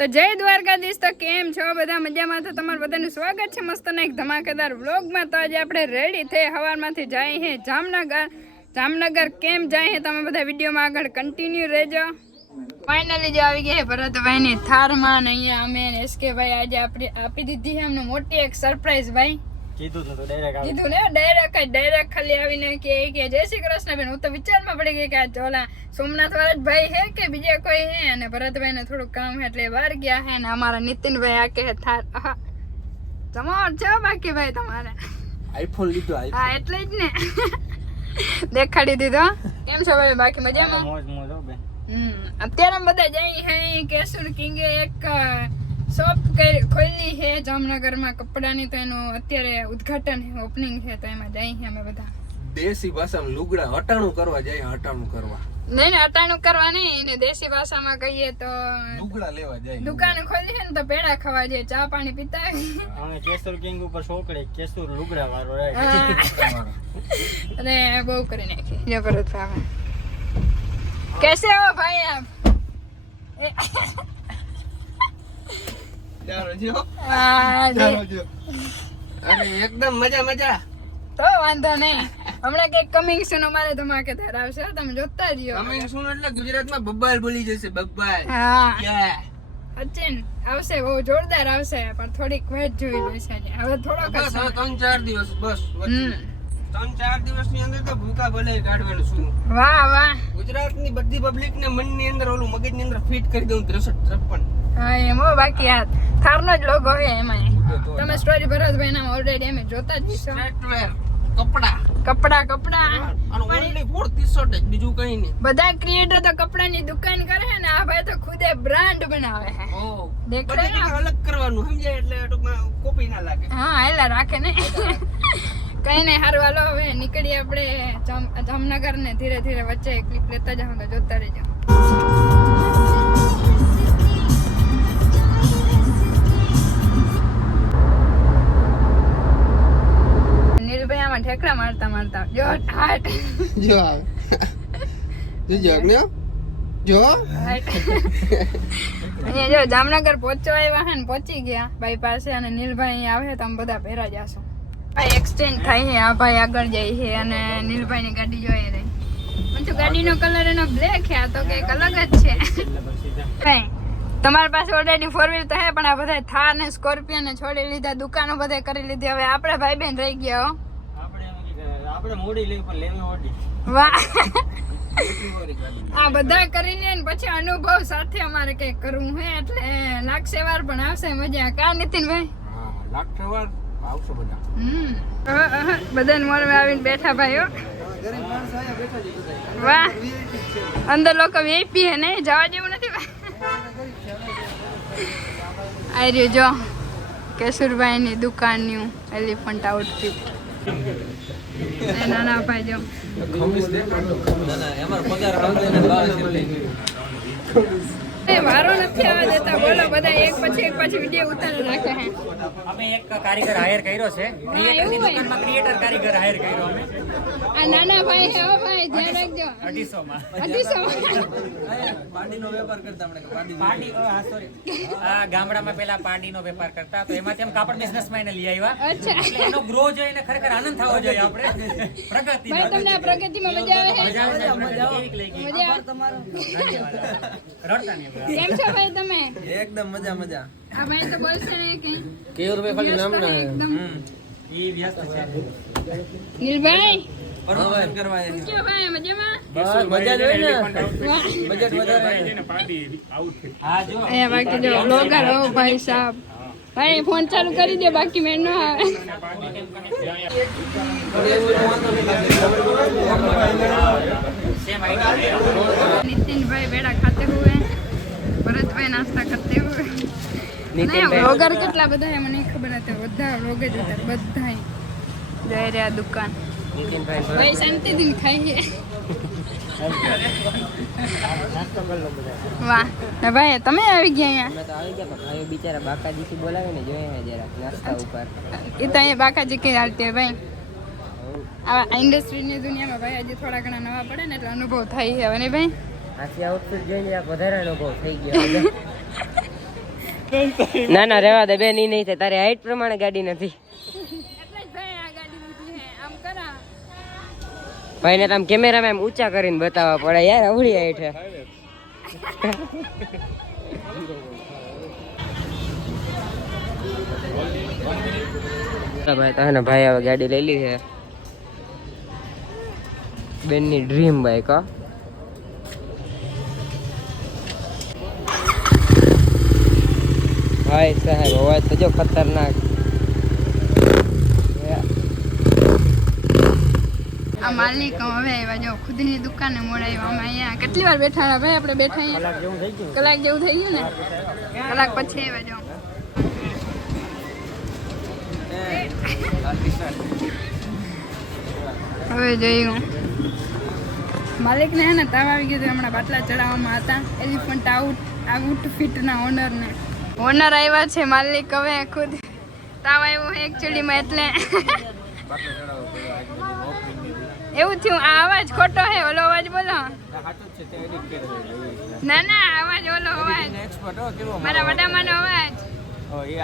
તો જય દ્વારકાધીશ. તો કેમ છો બધા? મજામાં? તો તમારું બધાનું સ્વાગત છે મસ્તના એક ધમાકેદાર વ્લોગમાં. તો આજે આપણે રેડી થઈ સવારમાંથી જાય હે જામનગર કેમ જાય હે તમે બધા વિડીયોમાં આગળ કન્ટિન્યુ રહેજો. ફાઇનલી જો આવી ગયા ભરતભાઈની થારમાં ને અહીંયા અમે એસકે ભાઈ આજે આપણે આપી દીધી છે અમને મોટી એક સરપ્રાઈઝ. ભાઈ કીધું ને ડાયરેક્ટ ખાલી આવીને કે જય શ્રી કૃષ્ણ બેન. હું તો વિચારમાં પડી ગઈ કે આ ચોલા સોમનાથ વાળા જ ભાઈ હે કે બીજા કોઈ હે. અને ભરતભાઈ ને થોડું કામ હે એટલે બહાર ગયા હે. ને અમારા નીતિનભાઈ આ કે થાર જમાવટ છે બાકી ભાઈ તમારે આઈફોન લીધો. હા એટલે જ ને દેખાડી દીધો. કેમ છો ભાઈ? બાકી મજામાં? અત્યારે બધા જઈ હે કેશુર કિંગે એક શોપ ખોલી છે જામનગરમાં કપડાની. તો એનું અત્યારે ઉદ્ઘાટન છે, ઓપનિંગ છે. તો એમાં જઈ છે અમે બધા. દેશી ભાષામાં લુગડા હટાણું કરવા જાય. હટાણું કરવા નહીં હટાણું કરવા નહીં, એને દેશી ભાષામાં કહીએ તો લુગડા લેવા જાય. દુકાન ખોલી છે ને તો પેડા ખાવા જાય, ચા પાણી પીતા અમે કેશુર કિંગ ઉપર છોકરી કેશુર લુગડા વાળો અને બહુ કરી નાખી જબરદસ્ત. कैसे हो भाई आप? અરે એકદમ મજા. તો વાંધો નહીં, હમણાં કઈક કમિંગ સૂન અમારે ધમાકેદાર આવશે, તમે જોતા જ રહ્યો. કમિંગ સૂન એટલે ગુજરાતમાં બબ્બાલ બોલી જશે. બબ્બાલ હા સચિન આવશે, બહુ જોરદાર આવશે. પણ થોડીક વેટ જોઈ લેશે હવે. થોડોક 3-4 દિવસ બસ. 3-4 દિવસની અંદર તો ભૂકા ભલે કાઢવાનું શું. વાહ વાહ. ગુજરાતની બધી પબ્લિક ને મનની અંદર ઓલું મગજની અંદર ફિટ કરી દઉં 63-53. હા એમ બાકી આ થારનો જ લોગો હે એમાં. તમે સ્ટોરી ભરતભાઈ ના ઓલરેડી અમે જોતા જ છો. સ્ટ્રેટવેર કપડા અને ઓનલી ફોર ટી-શર્ટ જ, બીજું કઈ નહીં. બધા ક્રિએટર તો કપડાની દુકાન કરે છે ને, આ ભાઈ તો ખુદે બ્રાન્ડ બનાવે છે. દેખાય અલગ કરવાનું સમજાય એટલે ટૂંકમાં કોપી ના લાગે. હા એલા રાખે ને કઈ નહીં. હારું હાલો હવે નીકળીએ આપણે જામનગર ને. ધીરે ધીરે વચ્ચે ક્લિપ લેતા જાવ તો જોતા રહેજો. નીલભાઈ આમાં ઠેકડા મારતા જો હાટ જો આવે જો અહીંયા જો જામનગર પહોંચવા આવ્યા હે ને પહોંચી ગયા ભાઈ પાસે. અને નીલભાઈ અહીંયા આવે તો અમે બધા ભેરા જાશું. ભાઈ એક્સચેન્જ થાય છે. આ ભાઈ આગળ જાય છે અને નીલભાઈ ની ગાડી જોઈ રહી. પણ ગાડીનો કલર એનો બ્લેક છે, આ તો કઈક અલગ જ છે. કઈ તમારી પાસે ઓલરેડી 4 વ્હીલ તો હે, પણ આ બધા થાર ને સ્કોર્પિયો ને છોડી લીધા, દુકાનો બધે કરી લીધી. હવે આપણે ભાઈ બહેન રહી ગયા હો. આપણે મોડી લેવી પણ લેવી ઓડી. વાહ આ બધા કરી લે ને પછી અનુભવ સાથે અમારે કઈક કરવું હે એટલે લાગશે વાર પણ આવશે મજા. કા નીતિનભાઈ? હા લાગશે વાર આવશે બધા. બધાને મોરમે આવીને બેઠા ભાઈઓ. વાહ અંદર લોકો વીઆઈપી હે ને, જવા જેવું નથી ભાઈ. આ રહ્યું જો કેશુરભાઈ ની દુકાન નું એલિફન્ટ આઉટફિટ. નાના ભાઈ જો વારો નથી આવવા દેતા. બોલો બધા એક પછી વિડીયો ઉતારી રાખે છે. અમે એક કારીગર હાયર કર્યો છે, ક્રિએટરની દુકાનમાં ક્રિએટર કારીગર હાયર કર્યો અમે. આ નાના ભાઈ હે હો ભાઈ, ધ્યાન રાખજો. 250 માં પાડીનો વેપાર કરતા આપણે. પાડી સોરી આ ગામડામાં પેલા પાડીનો વેપાર કરતા, તો એમાંથી એમ કાપડ બિઝનેસમાં એને લઈ આવ્યા. અચ્છા એટલે એનો ગ્રો જોઈએ ને ખરેખર આનંદ થવો જોઈએ આપણે પ્રગતિ. ભાઈ તમને આ પ્રગતિમાં મજા આવે છે? મજા આવે તમારો રડતા નહીં. કેમ છો ભાઈ તમે? એકદમ મજા. આ ભાઈ તો બોલશે નહીં કઈ. કેયુરભાઈ ખાલી નામ ના એકદમ ઈ વ્યસ્ત છે. નીલભાઈ પરમોશન કરવા શું કહો ભાઈ? મજામાં? બસ મજા જોઈ ને. વાહ. બજેટ વધારે. હા જો અહીંયા બાકી જો બ્લોગર હો ભાઈ સાહેબ. ભાઈ ફોન ચાલુ કરી દે, બાકી મેં ન આવે. Same idea. नितिन बेड़ा खाते हुए, भरत भाई नाश्ता करते हुए. नहीं व्लॉगर કેટલા બધા હે મને ખબર નથી. બધા વ્લોગ જ ઉતાર બધા જઈ રહ્યા દુકાન. ભાઈ શાંતિથી ખાઈએ. વાહ ભાઈ તમે આવી ગયા અહીંયા? અમે તો આવી ગયા, પણ ભાઈઓ બિચારા બાકાજીથી બોલાવે ને જોઈએ ને જરા નાસ્તા ઉપર. એ તો અહીંયા બાકાજી કે હાલતી હે ભાઈ. આ ઇન્ડસ્ટ્રીની દુનિયામાં ભાઈ આજે થોડા ઘણા નવા પડે ને એટલે અનુભવ થાય છે હવે ને ભાઈ. આથી આઉટફિટ જોઈને આ વધારે અનુભવ થઈ ગયો. ના ના રેવા દે બેન, ઈ નહીં થાય. તારી હાઈટ પ્રમાણે ગાડી નથી. એટલે જ ભાઈ આ ગાડી લીધી છે. આમ કરા. ભાઈને તો આમ કેમેરામાં એમ ઊંચા કરીને બતાવવા પડે યાર, અવળી હાઈટ છે. ભાઈ તો ભાઈ હવે ગાડી લઈ લીધી છે. બેનની ડ્રીમ બાઈક. હા ભાઈ સાહેબ અવાજ તો જો ખતરનાક. આ માલિક હવે આવ્યા જો ખુદની દુકાને મોડાવ્યા. અમે અહીંયા કેટલી વાર બેઠા હતા ભાઈ? આપણે બેઠા અહીંયા કલાક જેવું થઈ ગયું ને. કલાક પછી આવ્યા જો. હવે જોયું માલિકને હે ને તાવ આવી ગયો. હમણાં બાટલા ચડાવવામાં હતા. એલિફન્ટ આઉટફિટના ઓનરને. ઓનર આવ્યા છે, માલિક હવે ખુદ તાવ આવ્યો એકચ્યુઅલીમાં એટલે એવું થયું. આ અવાજ ખોટો હે, ઓલો અવાજ બોલો. ના ના અવાજ ઓલો અવાજ મારા વડામાંનો અવાજ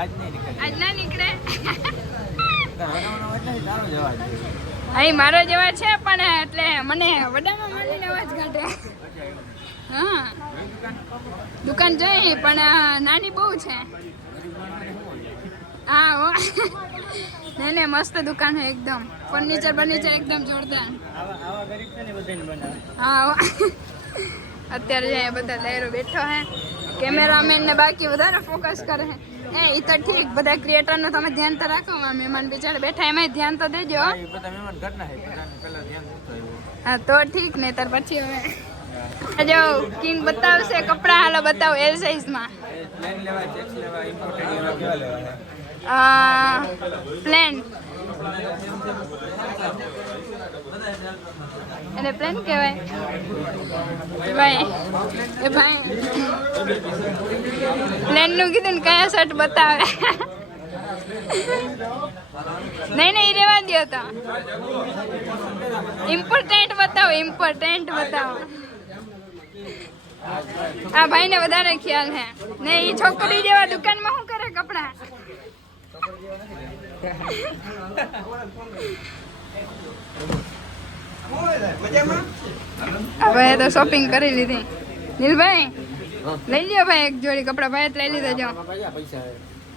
આજ ના નીકળે. અહીં મારો જેવા છે પણ એટલે મને વડામાં માનીને અવાજ કાઢે. હા દુકાન જોઈ પણ નાની બહુ છે. હા નહીં મસ્ત દુકાન છે એકદમ. ફર્નિચર એકદમ જોરદાર. હા અત્યારે જે બધા લહેરો બેઠો હે. કેમેરામેન ને બાકી વધારે ફોકસ કરે હે. એ તો ઠીક, બધા ક્રિએટર નું તમે ધ્યાન તો રાખો. મહેમાન બિચારા બેઠા એમાં ધ્યાન તો દેજો. હા તો ઠીક, ને તાર પછી હવે જો કિંગ બતાવશે કપડા. હાલો બતાવો એલ સાઇઝ માં. પ્લેન એને પ્લેન કહેવાય ભાઈ. એ ભાઈ પ્લેન નું કીધું ને કયા શર્ટ બતાવે. નહીં એ રેવા દો તો. ઇમ્પોર્ટન્ટ બતાવો. આ ભાઈ ને વધારે ખ્યાલ હે ને. એ છોકરી જેવા દુકાનમાં શું કરે કપડા. હવે તો શોપિંગ કરી લીધી. નીલભાઈ લઈ લ્યો ભાઈ એક જોડી કપડા. ભાઈ લઈ લીધા જો.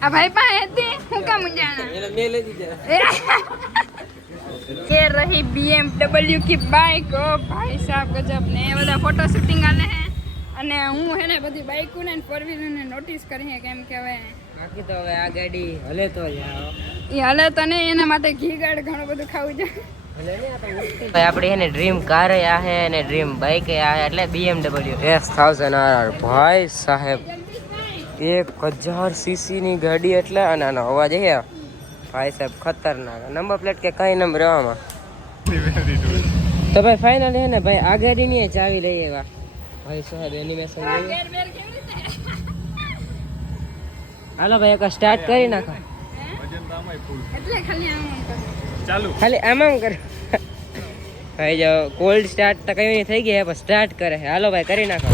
આ ભાઈ પાસે હતી હું કામ મુંજાણા. ये रही BMW की बाइक. ओ भाई साहब गजब ने બધા ફોટો શૂટિંગ આલે હે. અને હું હે ને બધી બાઇકો ને ફોર વ્હીલર ને નોટિસ કરી હે કેમ કે હવે બાકી તો હવે આ ગાડી હલે તો જાઓ. એ હલે તો નહીં, એના માટે ઘી ગાડ ઘણું બધું ખાવું જોઈએ. ભાઈ આપણી એને ડ્રીમ કાર આ હે અને ડ્રીમ બાઇક આ હે એટલે BMW S1000 RR. ભાઈ સાહેબ 1000 cc ની ગાડી એટલે. અને આનો અવાજ હે ભાઈ સાહેબ ખતરનાક. નંબર પ્લેટ કે કઈ નંબર રહેવામાં. તો ભાઈ ફાઇનલ હે ને ભાઈ આ ગાડીની ચાવી લઈ આવ્યા. ભાઈ સાહેબ એનિમેશન હાલો ભાઈ એક સ્ટાર્ટ કરી નાખો. એટલે ખાલી આમ કર ભાઈ. જો કોલ્ડ સ્ટાર્ટ તો કઈ નહીં થઈ ગયા પણ સ્ટાર્ટ કરે. હાલો ભાઈ કરી નાખો.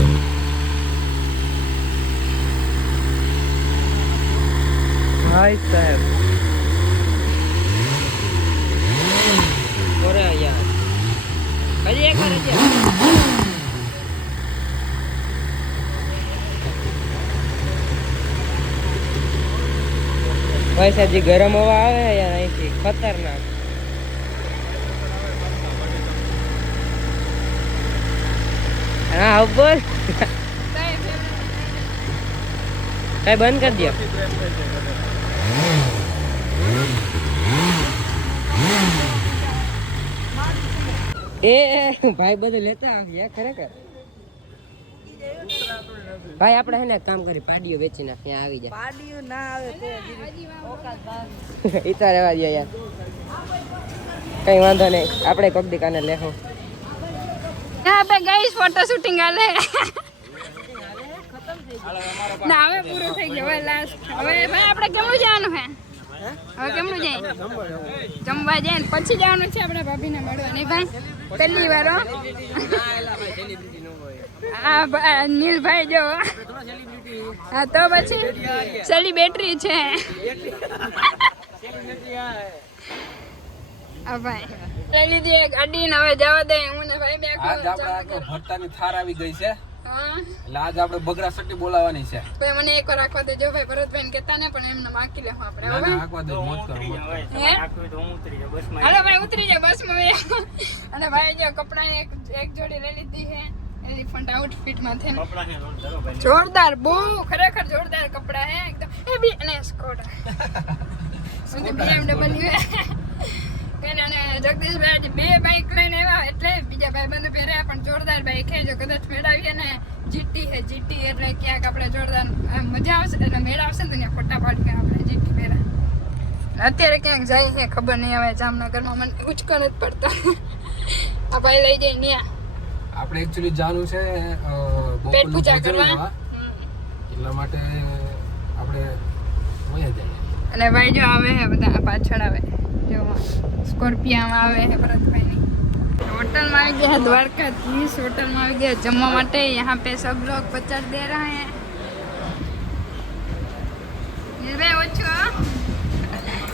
ભાઈ સાહેબ ઓરે યાર હજી એક વાર ભાઈ સાહેબ જે ગરમ હવા આવે યાર અહીંથી ખતરનાક. હા બોલ કઈ બંધ કરી દો. એ ભાઈ બધું લેતા આવ્યા ખરેખર. ભાઈ આપણે હે ને કામ કરી પાડીઓ વેચી નાખ. ત્યાં આવી જાય. પાડીઓ ના આવે તો ઈ તો રહેવા દો યાર. કઈ વાંધો નહીં, આપણે કોક દીકાને લેખો. यहाँ पे गाइस फोटो शूटिंग आले ના હવે પૂરું થઈ ગયું. હવે લાસ્ટ હવે ભાઈ આપણે કેમનું જવાનું હે? હવે કેમનું જાય? જમવા જાય ને પછી જવાનું છે આપણે ભાભીને મળવા. નહીં ભાઈ પહેલી વાર આ નીલભાઈ જો હા તો પછી સેલી બેટરી છે આ ભાઈ લઈ લીધી ગાડી ને હવે જવા દે હું ને ભાઈ બે આજ આપણે ભરતાની થાર આવી ગઈ છે હા એટલે આજ આપણે બગડા સટ્ટી બોલાવવાની છે ભાઈ મને એક વાર રાખવા દેજો ભાઈ ભરતભાઈ ને કહેતા ને પણ એમને માકી લેવા આપણે ના હવે ના આકવા દે મોજ કરો મોજ કરો હે? હાલો ભાઈ ઉતરી જાય બસમાં અને ભાઈ જો કપડા એક જોડી લઈ લીધી છે એલિફન્ટ આઉટફિટ માં છે ને જોરદાર બહુ ખરેખર જોરદાર કપડા હે એકદમ એ બી અને સ્કોડા સુધી BMW અને જગદીશભાઈ આજે બે બાઇક લઈને આવ્યા એટલે બીજા ભાઈ બંધ પહેર્યા પણ જોરદાર બાઇક છે જો કદાચ મેળાવીએ ને જીટી હે જીટી એટલે ક્યાંક આપણે જોરદાર મજા આવશે એટલે મેળાવશે ને તો ત્યાં ફોટા પાડીએ આપણે જીટી પહેરા અત્યારે ક્યાંક જાય છે ખબર નહીં આવે જામનગરમાં મને ઉચકો નથી પડતા આ ભાઈ લઈ જાય ન્યા આપણે એક્ચ્યુઅલી જાનું છે પેટ પૂજા કરવા એટલા માટે આપણે વયા જઈએ અને ભાઈ જો આવે છે બધા પાછળ આવે જો સ્કોર્પિયામાં આવે છે ભરતભાઈની होटल में आ गया है द्वारकाधीश होटल में आ गया जमवा माटे यहाँ पे सब लोग 50 दे रहे हैं ये भाई ओछो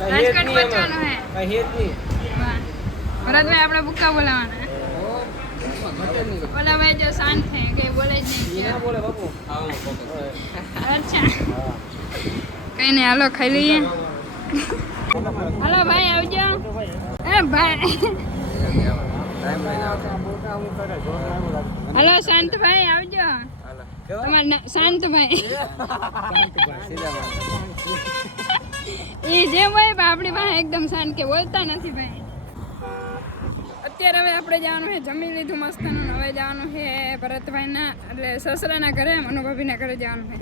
રાજકોટ પહોંચવાનું હે ભરતભાઈ આપણે બુક્કા બોલાવાના બોલા ભાઈ જો શાંત છે કઈ બોલે જ નહીં બોલે બાપુ અચ્છા કઈ નહીં હાલો ખાઈ લઈએ હાલો ભાઈ આવજો એ ભાઈ હાલો શાંતભાઈ આવજો તમારે શાંતભાઈ એ જેમ હોય આપણી પાસે એકદમ શાંત કે બોલતા નથી ભાઈ અત્યારે હવે આપણે જવાનું છે જમી લીધું મસ્તનું હવે જવાનું છે ભરતભાઈના એટલે સસરાના ઘરે મનુભાભીના ઘરે જવાનું છે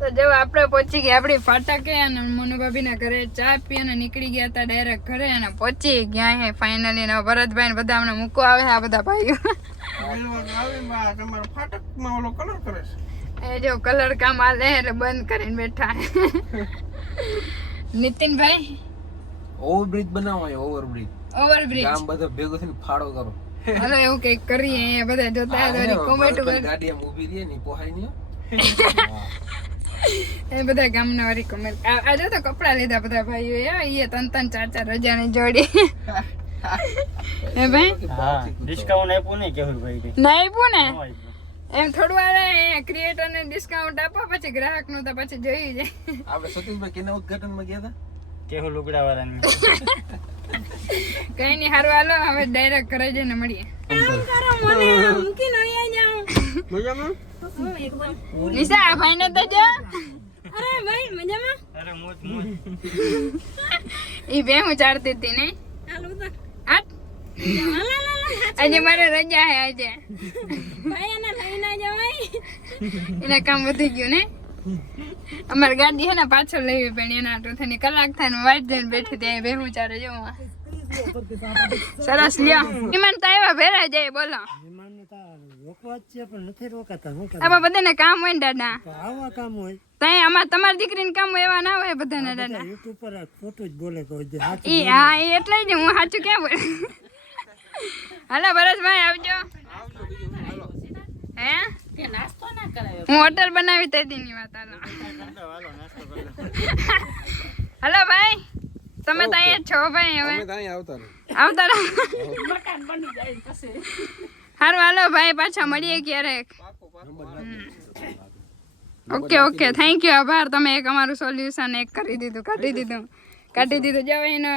તો જો આપણે પહોંચી ગયા આપણી ફાટકે અને મનુભાભીના ઘરે ચા પી અને નીકળી ગયા હતા ડાયરેક્ટ ઘરે અને પહોંચી ગયા છે ફાઇનલી ને ભરતભાઈ ને બધા અમને મૂકવા આવે છે આ બધા ભાઈઓ ફાટકમાં ઓલો કલર કરે છે એ જો કલર કામ આલે એટલે બંધ કરીને બેઠા નીતિનભાઈ ઓવરબ્રિજ બનાવવાનો ઓવરબ્રિજ ઓવરબ્રિજ ગામ બધા ભેગો થઈને ફાળો કરો હાલો એવું કઈક કરીએ અહીંયા બધા જોતા હોય કોમેન્ટ ગાડી આમ ઊભી રહી ને પોહાય ને એ બધા ગામના વાળી કોમેન્ટ આજે તો કપડા લીધા બધા ભાઈઓ એ 3-3 4-4 હજારની જોડી હે ભાઈ ડિસ્કાઉન્ટ આપ્યું નહીં કેવું ભાઈ ના આપ્યું ને એમ થોડું વારે ક્રિએટર ને ડિસ્કાઉન્ટ આપો પછી ગ્રાહક નું તો પછી જોઈ જાય આપણે સતીશભાઈ કેના ઉદ્ઘાટન માં ગયા હતા કેવું લુગડા વાળાને કઈ નહીં હારું હાલો હવે ડાયરેક્ટ ઘરે જઈને મળીએ નિશા આ ભાઈ ને તો જો અરે ભાઈ મજામાં અરે મોજ મોજ ઈ બે હું ચાડતી હતી ને આજે મારે રજા હે આજે ભાઈ એના લઈને જવાય એના કામ વધી ગયું ને અમારી ગાડી હે ને પાછળ લેવી પણ એના આટો થઈને કલાક થાય વાઈટ જઈને બેઠી ત્યાં બે હું ચારે જવું સરસ લ્યો વિમાન તો આવ્યા ભેરા જાય બોલો આમાં બધાને કામ હોય ને દાદા આવા કામ હોય તઈ આમાં તમારી દીકરીને કામ હોય એવા ના હોય બધાને દાદા યુટ્યુબ પર ખોટું જ બોલે કોઈ દે ઈ હા ઈ એટલે જ હું સાચું ક્યાં બોલ હાલો ભરતભાઈ આવજો હે કે નાસ્તો ના કરાયો હું હોટલ બનાવી તે દીની વાત હાલો હાલો ભાઈ તમે તો અહીંયા છો ભાઈ હવે આવતા રહો હારું હાલો ભાઈ પાછા મળીએ ક્યારેક ઓકે થેન્ક યુ આભાર તમે એક અમારું સોલ્યુશન એક કરી દીધું કાઢી દીધું જો એનો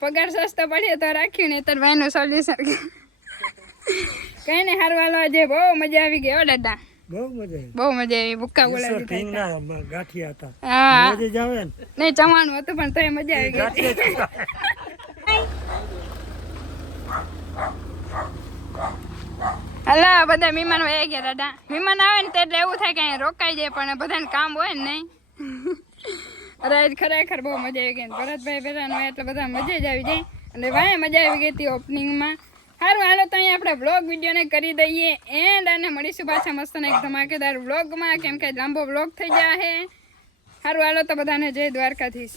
પગાર સસ્તો પડ્યો તો રાખ્યું ને તાર ભાઈનું સોલ્યુશન કઈ ને હારું હાલો આજે બહુ મજા આવી ગઈ હો દાદા બહુ મજા બહુ મજા આવી ભૂક્કા બોલાવી ઢીંગના ગાંઠિયા હતા હા મજા જ આવે ને નહીં ચવાણું હતું પણ તોય મજા આવી ગઈ હલો બધા મહેમાન વહી ગયા દાદા મહેમાન આવે ને એટલે એવું થાય કે અહીંયા રોકાઈ જાય પણ બધાને કામ હોય ને નહીં અરે ખરેખર બહુ મજા આવી ગઈ ભરતભાઈ ભેરાનો એટલે બધા મજા જ આવી જાય અને ભાઈ મજા આવી ગઈ હતી ઓપનિંગમાં સારું હાલો તો અહીંયા આપણે વ્લોગ વિડીયોને કરી દઈએ એન્ડ અને મળીશું પાછા મસ્ત એક ધમાકેદાર વ્લોગમાં કેમ કે લાંબો વ્લોગ થઈ જાય છે સારું હાલો તો બધાને જય દ્વારકાધીશ